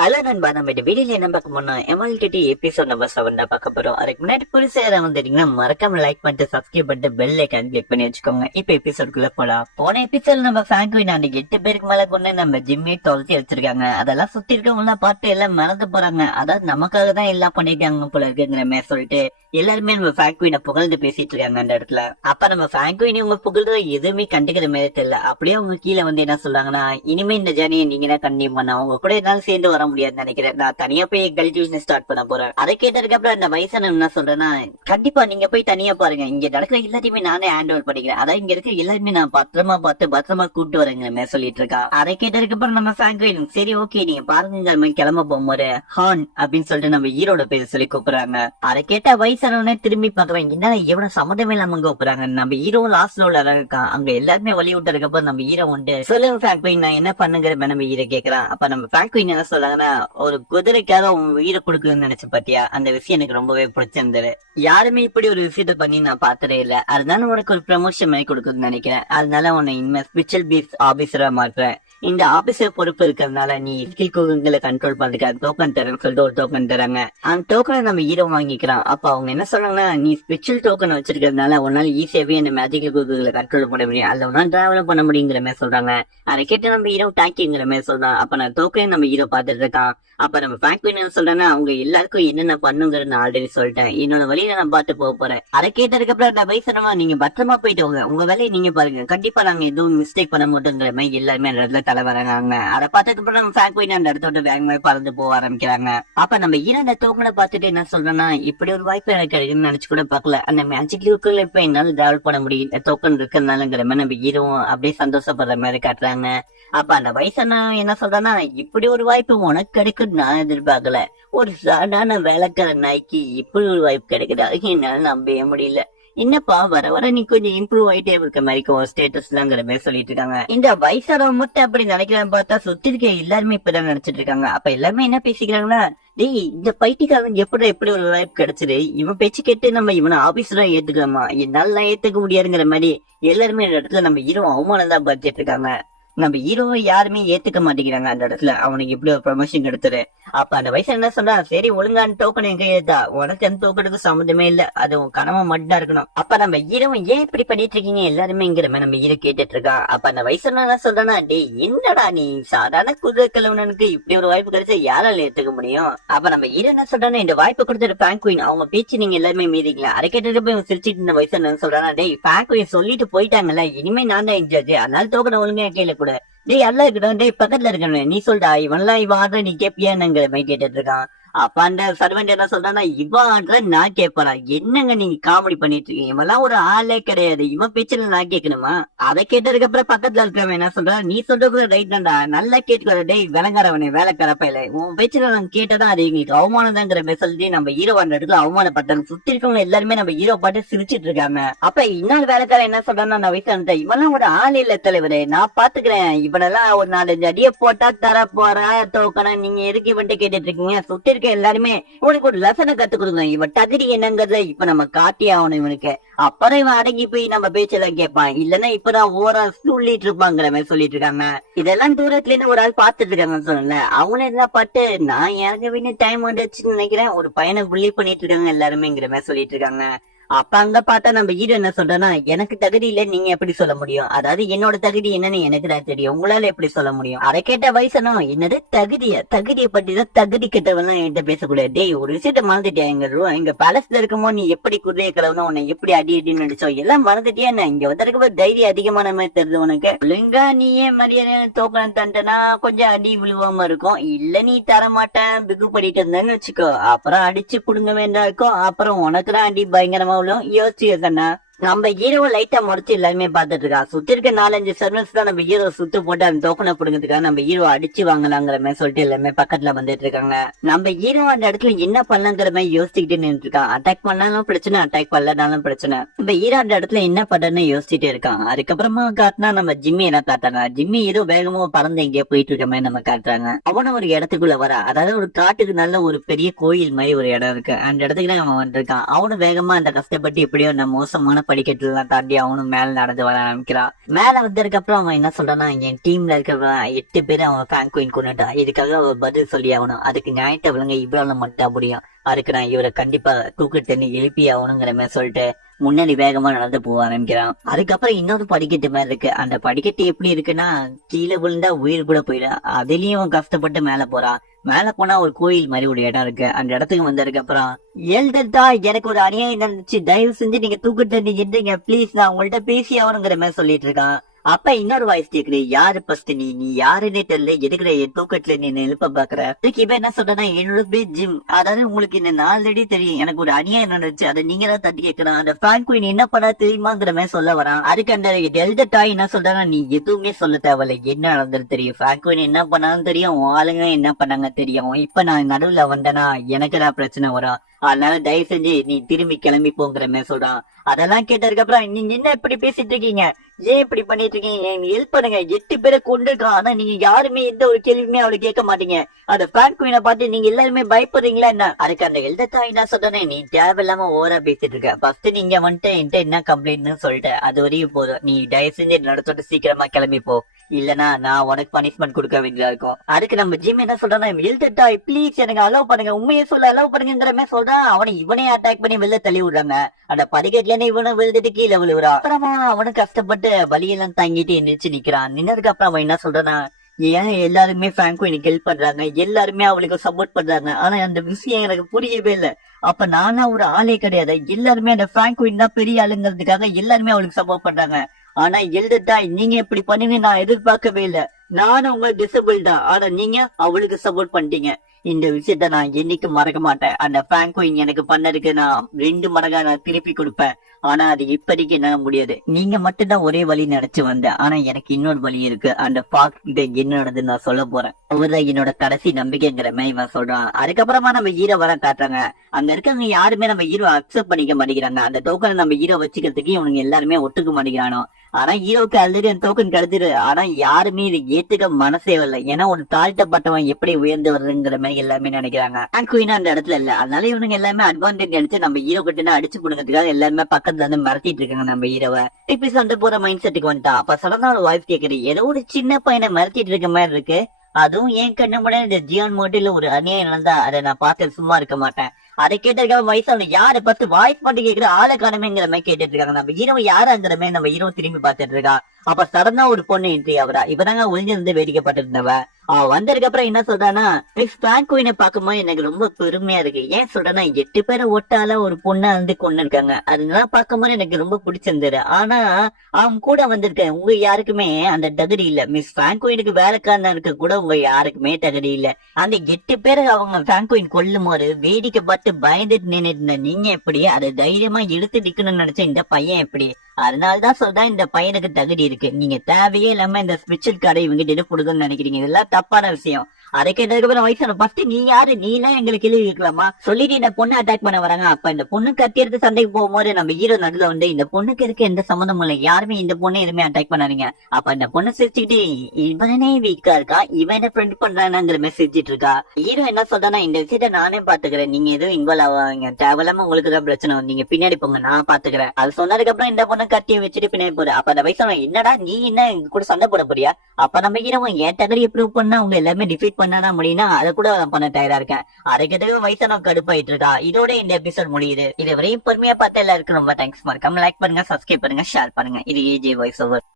Hello நண்பா, நம்ம இந்த வீடியோல என்ன பார்க்க போனோம், MLTT எபிசோட் நம்பர் 7 தான் பார்க்க போறோம். அதுக்கு முன்னாடி புதுசா யாராவது வந்துட்டீங்கன்னா மறக்காம லைக் பண்ணிட்டு சப்ஸ்கிரைப் பண்ணிட்டு பெல் ஐக்கான் கிளிக் பண்ணி வச்சுக்கோங்க. இப்ப எபிசோடுக்குள்ள போலாம். போன எபிசோட் நம்ம ஃபிராங்க்லின் அன்னைக்கு 8 பேருக்கு மேல கொண்டு நம்ம ஜிம்மே தொலைச்சி வச்சிருக்காங்க. அதெல்லாம் சுத்தி இருக்கவங்க பார்த்து எல்லாம் மறந்து போறாங்க. அதாவது நமக்காக தான் எல்லாம் பண்ணிட்டாங்க போல இருக்குங்கிற மாதிரி சொல்லிட்டு எல்லாருமே நம்ம ஃபிராங்க்லினை புகழ்ந்து பேசிட்டு இருக்காங்க அந்த இடத்துல. அப்ப நம்ம ஃபிராங்க்லின் உங்க புகழ்ற எதுவுமே கண்டுக்கிற மாதிரி தெரியல. அப்படியே அவங்க கீழே வந்து என்ன சொல்றாங்கன்னா, இனிமே இந்த ஜேர்னியை நீங்க தான் கண்டினியூ பண்ண, அவங்க கூட என்னால சேர்ந்து வர முடியாதுன்னு நினைக்கிறேன், நான் தனியா போய் கல்டிவேஷன் ஸ்டார்ட் பண்ண போறேன். அதை கேட்டதுக்கு அப்புறம் அந்த வயசான என்ன சொல்றேன்னா, கண்டிப்பா நீங்க போய் தனியா பாருங்க, இங்க நடக்கிற எல்லாத்தையுமே நானே ஹேண்ட் ஓவர் பண்ணிக்கிறேன், அதான் இங்க இருக்க எல்லாருமே நான் பத்திரமா பார்த்து பத்திரமா கூப்பிட்டு வரேங்கிற மாதிரி சொல்லிட்டு இருக்கா. அதை கேட்டதுக்கு அப்புறம் நம்ம ஃபிராங்க்லின் சரி ஓகே நீங்க பாருங்கிற மாதிரி கிளம்ப போகும்போது ஹான் அப்படின்னு சொல்லிட்டு நம்ம ஹீரோட பேர் சொல்லி கூப்பிடுறாங்க. அதை கேட்ட வயசானவனே திரும்பி பாக்குறாங்க, என்ன எவ்வளவு சம்மந்தமே இல்லாம கூப்பிடுறாங்க. நம்ம ஹீரோ லாஸ்ட்ல உள்ள இருக்கான், அங்க எல்லாருமே வழி விட்டதுக்கு அப்புறம் நம்ம ஹீரோ உண்டு சொல்லுங்க ஃபிராங்க்லின் நான் என்ன பண்ணுங்கிற நம்ம ஹீரோ கேக்குறான். அப்ப நம்ம ஃபிராங்க்லின் என்ன சொல்றாங்கன்னா, ஒரு குதிரைக்காக உன் உயிரை கொடுக்கணும்னு நினைச்சு பாத்தியா, அந்த விஷயம் எனக்கு ரொம்பவே பிடிச்சிருந்தது, யாருமே இப்படி ஒரு விஷயத்த பண்ணி நான் பார்த்ததே இல்ல, அதனால உனக்கு ஒரு ப்ரமோஷன் மாதிரி கொடுக்கணும்னு நினைக்கிறேன், அதனால உன்னை இனிமே ஸ்பெஷல் பீஸ் ஆபீசரா மாற்றுறேன், இந்த ஆபீசர் பொறுப்பு இருக்கிறதுனால நீ கோகுங்களை கண்ட்ரோல் பண்றதுக்கு டோக்கன் தரேன்னு சொல்லிட்டு ஒரு டோக்கன் தராங்க. அந்த டோக்கனை நம்ம ஹீரோ வாங்கிக்கிறான். அப்ப அவங்க என்ன சொல்றாங்கன்னா, நீ ஸ்பெஷல் டோக்கன் வச்சிருக்கிறதுனால உன்னால ஈஸியாவே அந்த மேஜிக்கல் கோகுகளை கண்ட்ரோல் பண்ண முடியும், அதுல உன்னால டிராவல் பண்ண முடியுங்கிற மாதிரி சொல்றாங்க. அதை கேட்டு நம்ம ஹீரோ டாக்கிங்கிற மாதிரி சொல்றான். அப்ப நான் டோக்கனை நம்ம ஹீரோ பார்த்துட்டு இருக்கான். அப்ப நம்ம ஃபிராங்க்லின் என்ன சொல்றேன்னா, அவங்க எல்லாருக்கும் என்னென்ன பண்ணுங்கிறது நான் ஆல்ரெடி சொல்லிட்டேன், என்னோட வழியில நான் பார்த்து போக போறேன். அதை கேட்டதுக்கு அப்புறம் நான் வயசானவா நீங்க பத்திரமா போயிட்டு வாங்க, உங்க வேலையை நீங்க பாருங்க, கண்டிப்பா நாங்க எதுவும் மிஸ்டேக் பண்ண மாட்டோங்கிற மாதிரி எல்லாருமே அந்த இடத்துல தலை வராங்க. அதை பார்த்ததுக்கு அப்புறம் நம்ம ஃபிராங்க்லின் அந்த இடத்தோட வேகமா பறந்து போக ஆரம்பிக்கிறாங்க. அப்ப நம்ம இரண்ட டோக்கனை பார்த்துட்டு என்ன சொல்றேன்னா, இப்படி ஒரு வாய்ப்பு எனக்கு கிடைக்குன்னு நினைச்சு கூட பாக்கல, அந்த மேஜிக் லுக்குள்ள இப்ப என்னால டிராவல் பண்ண முடியும் டோக்கன் இருக்கிறதுனாலங்கிற மாதிரி நம்ம ஹீரோ அப்படியே சந்தோஷப்படுற மாதிரி காட்டுறாங்க. அப்ப அந்த வயசான என்ன சொல்றேன்னா, இப்படி ஒரு வாய்ப்பு உனக்கு கிடைக்கும் நான் எதிர்பார்க்கல, ஒரு சாதாரண வேலைக்கார நாய்க்கு இப்படி ஒரு வாய்ப்பு கிடைக்குது, என்னால நம்பவே முடியல, என்னப்பா வர வர நீ கொஞ்சம் இம்ப்ரூவ் ஆயிட்டே இருக்க மாதிரி ஸ்டேட்டஸ்லாங்கிற மாதிரி சொல்லிட்டு இருக்காங்க. இந்த வயசானவங்க மட்டும் அப்படி நினைக்கிறான்னு பார்த்தா சுத்தி இருக்க எல்லாருமே இப்பதான் நினைச்சிட்டு இருக்காங்க. அப்ப எல்லாருமே என்ன பேசிக்கிறாங்கன்னா, டேய் இந்த பைத்தியக்காரன் எப்படி ஒரு வாய்ப்பு கிடைச்சது, இவன் பேச்சு கேட்டு நம்ம இவனை ஆபீஸ்ல ஏத்துக்கலாமா, என்னால ஏத்துக்க முடியாதுங்கிற மாதிரி எல்லாருமே இந்த இடத்துல நம்ம ஹீரோ அவமானம் தான் பார்த்துட்டு இருக்காங்க. நம்ம ஹீரோவை யாருமே ஏத்துக்க மாட்டேங்கிறாங்க அந்த இடத்துல, அவனுக்கு இப்படி ஒரு ப்ரமோஷன் எடுத்துரு. அப்ப அந்த வயசு என்ன சொல்றா, சரி ஒழுங்கான டோக்கன் எங்க ஏத்தா, உனக்கு எந்த டோக்கனுக்கு சம்மந்தமே இல்ல, அது உன் கனவு மட்டும் இருக்கணும். அப்ப நம்ம ஹீரோவை ஏன் இப்படி பண்ணிட்டு இருக்கீங்க எல்லாருமேங்கிற மாதிரி நம்ம ஹீரோ கேட்டுட்டு இருக்கான். அப்ப அந்த வயசு என்ன சொல்றானா, டேய் என்னடா நீ சாதாரண குதிரை கிழவனுக்கு இப்படி ஒரு வாய்ப்பு கிடைச்சா யாரால ஏத்துக்க முடியும். அப்ப நம்ம ஹீரோ என்ன சொல்றானா, இந்த வாய்ப்பு கொடுத்துட்டு ஃபிராங்க்லின் அவங்க பேச்சு நீங்க எல்லாருமே மீறிக்கலாம். அதை கேட்டு போய் சிரிச்சிட்டு இந்த வயசு என்ன சொல்றானா, டேய் ஃபிராங்க்லின் சொல்லிட்டு போயிட்டாங்கல்ல, இனிமே நான் தான் இன்சார்ஜ், அதனால டோக்கனை ஒழுங்கா கேள கூட, டேய் எல்லாம் இருக்கட்டும், டேய் பக்கத்துல இருக்கணும், நீ சொல்றா இவன்லாம் இவன் ஆடுற நீ கேப்பியானுங்கிற மாதிரி கேட்டுட்டு இருக்கான். அப்ப அந்த சர்வெண்ட் என்ன சொல்றான்னா, இவன் ஆடுற நான் கேட்பறா, என்னங்க நீங்க காமெடி பண்ணிட்டு இருக்கீங்க, இவெல்லாம் ஒரு ஆளே கிடையாது, இவன் பேச்சுல நான் கேட்கணுமா. அதை கேட்டதுக்கு அப்புறம் பக்கத்துல இருக்கிறவன் என்ன சொல்றா, நீ சொல்றது ரைட் தான்டா, நல்லா கேட்டுக்கிற, டேய் விளங்காரவனே வேலைக்காரப்பையில உன் பேச்சுல நான் கேட்டதான் அது எங்களுக்கு அவமானம் தாங்கிற மாதிரி சொல்லிட்டு நம்ம ஹீரோ அந்த இடத்துல அவமானப்பட்டாங்க. சுத்தி இருக்கவங்க எல்லாருமே நம்ம ஹீரோ பாட்டு சிரிச்சிட்டு இருக்காங்க. அப்ப இன்னொரு வேலைக்காரன் என்ன சொல்றான்னா, நான் வயசான இவெல்லாம் ஒரு ஆள் இல்ல தலைவரே, நான் பாத்துக்கிறேன், இவனெல்லாம் ஒரு 4-5 அடியை போட்டா தர போற டோக்கனை நீங்க எதுக்கு இவன்ட்டு கேட்டுட்டு இருக்கீங்க, சுத்தி எல்லாருமே உனக்கு ஒரு லெசனை கத்து கொடுங்க, இவன் தகுதி என்னங்கறத இப்ப நம்ம காட்டி ஆகணும் இவனுக்கு, அப்புறம் இவன் அடங்கி போய் நம்ம பேச்செல்லாம் கேட்பான், இல்லன்னா இப்பதான் ஓரா சொல்லிட்டு இருப்பாங்கிற மாதிரி சொல்லிட்டு இருக்காங்க. இதெல்லாம் தூரத்துல இருந்து ஒரு ஆள் பாத்துட்டு இருக்காங்கன்னு சொன்னல, அவங்கள எல்லாம் பாட்டு நான் இறங்க வேண்டிய டைம் வந்துச்சுன்னு நினைக்கிறேன், ஒரு பையனை புள்ளி பண்ணிட்டு இருக்காங்க எல்லாருமேங்கிற மாதிரி சொல்லிட்டு இருக்காங்க. அப்ப அங்க பார்த்தா நம்ம ஹீரோ என்ன சொல்றேன்னா, எனக்கு தகுதி இல்ல நீங்க எப்படி சொல்ல முடியும், அதாவது என்னோட தகுதி என்னன்னு எனக்கு தான் தெரியும், உங்களால எப்படி சொல்ல முடியும். அதை கேட்ட வயசனோ, என்னது தகுதியை பத்தி தான் தகுதி கிட்டவெல்லாம் என்கிட்ட பேசக்கூடாது, டேய் ஒரு விஷயத்த மறந்துட்டியா, எங்க பேலஸ்ல இருக்குமோ நீ எப்படி குதிரையை கிளவனும் உன்னை எப்படி அடின்னு நடிச்சோம் எல்லாம் மறந்துட்டியா என்ன, இங்க வந்திருக்க தைரியம் அதிகமான மாதிரி தெரியுது உனக்கு, ஒழுங்கா நீயே மரியாதை டோக்கன் தண்டனா கொஞ்சம் அடி விழுவாம இருக்கும், இல்ல நீ தரமாட்டேன் பிகு பண்ணிட்டு இருந்தேன்னு வச்சுக்கோ, அப்புறம் அடிச்சு புடுங்க வேண்டாம் இருக்கும், அப்புறம் உனக்குதான் அடி பயங்கரமா யோசிச்சுக்கண்ணா. நம்ம ஹீரோ லைட்டா முறைச்சு எல்லாருமே பாத்துட்டு இருக்கா. சுத்தி இருக்க 4-5 சர்வன்ஸ் தான் நம்ம ஹீரோ சுத்து போட்டு அந்த டோக்கனை புடுங்கிறதுக்காக நம்ம ஹீரோ அடிச்சு வாங்கலாங்கிற மாதிரி சொல்லிட்டு எல்லாமே பக்கத்துல வந்துட்டு இருக்காங்க. நம்ம ஹீரோ அந்த இடத்துல என்ன பண்ணலாங்கிற மாதிரி யோசிச்சுக்கிட்டே நின்று இருக்கான். அட்டாக் பண்ணாலும் பிரச்சனை, அட்டாக் பண்ணலனாலும் பிரச்சனை. நம்ம ஹீரோ அந்த இடத்துல என்ன பண்ணு யோசிச்சுட்டே இருக்கான். அதுக்கப்புறமா காட்டினா நம்ம ஜிம்மி என்ன காட்டாங்க, ஜிம்மி ஏதோ வேகமா பறந்து எங்கேயோ போயிட்டு இருக்க மாதிரி நம்ம காட்டுறாங்க. அவன ஒரு இடத்துக்குள்ள வர, அதாவது ஒரு காட்டுக்கு நல்ல ஒரு பெரிய கோயில் மாதிரி ஒரு இடம் இருக்கு, அந்த இடத்துக்கு தான் அவன் வந்திருக்கான். அவனும் வேகமா அந்த கஷ்டப்பட்டு எப்படியோ அந்த மோசமான படிக்கட்டுல எல்லாம் தாண்டி அவனும் மேல நடந்து வர ஆரம்பிக்கிறான். மேல வந்ததுக்கு அப்புறம் அவன் என்ன சொல்றான்னா, என் டீம்ல இருக்க 8 பேர் அவன் ஃபிராங்க்வின் கொண்டுட்டான், இதுக்காக அவன் பதில் சொல்லி ஆகணும், அதுக்கு நியாயத்தை விளங்க இவ்வளவு மட்டும் முடியும், அதுக்கு நான் இவரை கண்டிப்பா தூக்கு தண்ணி எழுப்பி ஆகணுங்கிற மாதிரி சொல்லிட்டு முன்னாடி வேகமா நடந்து போக ஆரம்பிக்கிறான். அதுக்கப்புறம் இன்னொரு படிக்கட்டு மாதிரி இருக்கு. அந்த படிக்கட்டு எப்படி இருக்குன்னா, கீழே விழுந்தா உயிர் கூட போயிடும், அதுலயும் கஷ்டப்பட்டு மேல போறான். மேல போனா ஒரு கோயில் மாதிரி ஒரு இடம் இருக்கு. அந்த இடத்துக்கு வந்ததுக்கு அப்புறம், எழுதா எனக்கு ஒரு அநியாயம் நடந்துச்சு, தயவு செஞ்சு நீங்க தூக்கு தண்ணி எந்திரிங்க ப்ளீஸ், நான் உங்கள்ட்ட பேசி ஆகணுங்கிற மாதிரி சொல்லிட்டு இருக்கான். அப்ப இன்னொரு வாய்ஸ் கேக்குது, யாரு ஃபர்ஸ்ட் நீ யாருன்னே தெரியல, எதுக்குற என் தூக்கத்துல நீ எழுப்ப பாக்குற. அதுக்கு இவன் என்ன சொல்றா, என்னோட பேர் ஜிம், அதாவது உங்களுக்கு என்ன ஆல்ரெடி தெரியும், எனக்கு ஒரு அநியாயம் நடந்துச்சு, அதை நீங்க தான் தட்டி கேட்கணும், அந்த ஃபிராங்க்வின் என்ன பண்ணா தெரியுமாங்கிற மாதிரி சொல்ல வரான். அதுக்கு அந்த டெல்டா டாய் என்ன சொல்றானா, நீ எதுவுமே சொல்ல தேவையில்ல, என்ன நடந்தது தெரியும், ஃபிராங்க்வின் என்ன பண்ணாலும் தெரியும், ஆளுங்க என்ன பண்ணாங்க தெரியும், இப்ப நான் நடுவுல வந்தேன்னா எனக்கு தான் பிரச்சனை வரும், அதனால தயவு செஞ்சு நீ திரும்பி கிளம்பி போங்கிற மாதிரி சொல்றான். அதெல்லாம் கேட்டதுக்கு அப்புறம், நீங்க என்ன இப்படி பேசிட்டு இருக்கீங்க, ஏன் இப்படி பண்ணிட்டு இருக்கீங்க, ஹெல்ப் பண்ணுங்க, 8 பேரை கொண்டுருக்கான், ஆனா நீங்க யாருமே எந்த ஒரு கேள்வியுமே அவளை கேட்க மாட்டீங்க, அந்த ஃபிராங்க்வினை பார்த்து நீங்க எல்லாருமே பயப்படுறீங்களா என்ன. அதுக்கு அந்த எழுதத்தா என்ன சொல்றேன், நீ தேவையில்லாம ஓவரா பேசிட்டு இருக்க, ஃபர்ஸ்ட் நீங்க வந்துட்டு என்கிட்ட என்ன கம்ப்ளைண்ட்னு சொல்லிட்டு அது வரையும் போதும், நீ தயவு செஞ்சு நடத்திட்டு சீக்கிரமா கிளம்பி போ, இல்லனா நான் உனக்கு பனிஷ்மெண்ட் கொடுக்க வேண்டியதா இருக்கும். அதுக்கு நம்ம ஜிம் என்ன சொல்றானா, எழுதட்டா ப்ளீஸ் எனக்கு அலோவ் பண்ணுங்க, உண்மையை சொல்ல அலோவ் பண்ணுங்கிற மாதிரி சொல்றான். அவனை இவனே அட்டாக் பண்ணி வெளில தள்ளி விடுறாங்க. அந்த படிக்கட்டுல இவனை விழுந்துட்டு கீழே விழுவுறான். அப்புறமா அவனு கஷ்டப்பட்டு வலியெல்லாம் தாங்கிட்டு எந்திரிச்சு நிக்கிறான். நின்னதுக்கு அப்புறம் அவன் என்ன சொல்றானா, ஏன் எல்லாருமே ஃபிராங்க்வினுக்கு ஹெல்ப் பண்றாங்க, எல்லாருமே அவளுக்கு சப்போர்ட் பண்றாங்க, ஆனா அந்த விஷயம் எனக்கு புரியவே இல்லை, அப்ப நானா ஒரு ஆளே கிடையாது, எல்லாருமே அந்த ஃபிராங்க்வின் தான் பெரிய ஆளுங்கிறதுக்காக எல்லாருமே அவளுக்கு சப்போர்ட் பண்றாங்க, ஆனா எழுதுட்டா நீங்க இப்படி பண்ணுவீங்க நான் எதிர்பார்க்கவே இல்லை, நானும் உங்க டிசபிள் தான், ஆனா நீங்க அவளுக்கு சப்போர்ட் பண்ணிட்டீங்க, இந்த விஷயத்த நான் என்னைக்கு மறக்க மாட்டேன், அந்த ஃபிராங்க்வின் எனக்கு பண்ணதுக்கு நான் 2 மடங்கா நான் திருப்பி கொடுப்பேன், ஆனா அது இப்படிக்கு என்னால முடியாது, நீங்க மட்டும்தான் ஒரே வழி நினைச்சு வந்தேன், ஆனா எனக்கு இன்னொரு வழி இருக்கு, அந்த ஃபாக்ஸ் கிட்ட என்ன நடந்ததுன்னு நான் சொல்ல போறேன், அவர்தான் என்னோட கடைசி நம்பிக்கைங்கிற மாதிரி இவன் சொல்றான். அதுக்கப்புறமா நம்ம ஹீரோ வர காட்டுறாங்க. அங்க இருக்கவங்க யாருமே நம்ம ஹீரோ அக்செப்ட் பண்ணிக்க மாட்டேங்கிறாங்க, அந்த டோக்கனை நம்ம ஹீரோ வச்சுக்கிறதுக்கு இவனுங்க எல்லாருமே ஒத்துக்க மாட்டேங்கிறானோ, ஆனா ஹீரோக்கு ஆல்ரெடி அந்த டோக்கன் கிடைச்சிரு, ஆனா யாருமே இதை ஏத்துக்க மனசே இல்லை, ஏன்னா ஒரு தாழ்த்தப்பட்டவன் எப்படி உயர்ந்து வருதுங்கிற மாதிரி எல்லாமே நினைக்கிறாங்க. ஃபிராங்க்வின் அந்த இடத்துல இல்ல, அதனால இவனுங்க எல்லாமே அட்வான்டேஜ் எடுத்து நம்ம ஹீரோ கிட்ட அடிச்சு போடுறதுக்காக எல்லாருமே பக்கத்துல இருந்து மிரட்டிட்டு இருக்காங்க நம்ம ஹீரோவை. இப்படி சண்டை போற மைண்ட் செட்டுக்கு வந்துட்டா. அப்ப சடனா ஒரு வாய்ஸ் கேக்குது, ஏதோ ஒரு சின்ன பையனை மிரட்டிட்டு இருக்க மாதிரி இருக்கு, அதுவும் ஏன் கண்ணு கூட இந்த ஜியான் மோட்டில ஒரு அநியாயம் நடந்தா அதை நான் பார்த்து சும்மா இருக்க மாட்டேன். அதை கேட்டிருக்காங்க வயசான யாரு பார்த்து வாய்ஸ் மட்டும் கேட்கிற ஆளை காணமேங்கிற மாதிரி கேட்டுட்டு இருக்காங்க. நம்ம ஹீரோ யாராங்கிற மாதிரி நம்ம ஹீரோ திரும்பி பார்த்துட்டு இருக்கா. அப்ப சடனா ஒரு பொண்ணு என்ட்ரி ஆகுறா. இப்பதாங்க ஒளிஞ்சிருந்து வேடிக்கைப்பட்டு இருந்தவ. அவ வந்ததுக்கு அப்புறம் என்ன சொல்றானா, மிஸ் ஃபிராங்க்வினை பார்க்கும்போது எனக்கு ரொம்ப பெருமையா இருக்கு. ஏன் சொல்றேன்னா 8 பேரை ஒட்டால ஒரு பொண்ணை வந்து கொண்டு இருக்காங்க, அதெல்லாம் பார்க்கும்போது எனக்கு ரொம்ப பிடிச்சிருந்தது. ஆனா அவங்க கூட வந்திருக்கேன் உங்க யாருக்குமே அந்த தகுதி இல்ல. மிஸ் ஃபிராங்க்வினுக்கு வேலைக்காரனா இருக்க கூட உங்க யாருக்குமே தகுதி இல்ல. அந்த 8 பேரை அவங்க ஃபிராங்க்வின் கொல்லும் போது வேடிக்கை பார்த்து பயந்துட்டு நின்னுட்டு நீங்க எப்படி அதை தைரியமா எடுத்து நிக்கணும்னு நினைச்ச இந்த பையன் எப்படி? அதனாலதான் சொல்றேன் இந்த பையனுக்கு தகுதி இருக்கு. நீங்க தேவையே இல்லாம இந்த ஸ்பெஷல் கார்டை இவங்க கொடுக்கணும்னு நினைக்கிறீங்க, இதெல்லாம் தப்பான விஷயம். அதை கேட்டதுக்கு வயசான ஃபர்ஸ்ட் நீ யாரு, நீ எல்லாம் எங்களுக்கு கேள்வி இருக்கலாமா சொல்லிட்டு இந்த பொண்ணு அட்டாக் பண்ண வராங்க. அப்ப இந்த பொண்ணு கத்தி எடுத்து சண்டைக்கு போகும்போது நம்ம ஹீரோ நடுல வந்து இந்த பொண்ணுக்கு இருக்க எந்த சம்மந்தமும் இல்லை, யாருமே இந்த பொண்ணு எதுவுமே அட்டாக் பண்ணாதீங்க. அப்ப இந்த பொண்ணு சிரிச்சுக்கிட்டு இவனே வீக்கா இருக்கா, இவன் என்ன ஃப்ரெண்ட் பண்றானுங்கிற மாதிரி சிரிச்சிட்டு இருக்கா. ஹீரோ என்ன சொல்றானா, இந்த விஷயத்த நானே பாத்துக்கிறேன், நீங்க எதுவும் இன்வால்வ் ஆவாங்க, தேவையில்லாம உங்களுக்கு தான் பிரச்சனை, நீங்க பின்னாடி போங்க நான் பாத்துக்கிறேன். அது சொன்னதுக்கு அப்புறம் இந்த பொண்ணு கத்தியை வச்சுட்டு பின்னாடி போற. அப்ப அந்த வயசான என்னடா நீ என்ன கூட சண்டை போட போறியா? அப்ப நம்ம ஹீரோ என் தகுதியை ப்ரூவ் பண்ணா அவங்க எல்லாமே டிஃபீட் பண்ணாதான் முடியும்னா அதை கூட பண்ண தயாரா இருக்கேன். அதை கேட்டது வயசான கடுப்பாயிட்டு இருக்கா. இதோட இந்த எபிசோட் முடியுது. இது வரையும் பொறுமையா பார்த்த எல்லாருக்கும் ரொம்ப தேங்க்ஸ். மறக்காம லைக் பண்ணுங்க, சப்ஸ்கிரைப் பண்ணுங்க, ஷேர் பண்ணுங்க. இது ஏஜே வாய்ஸ் ஓவர்.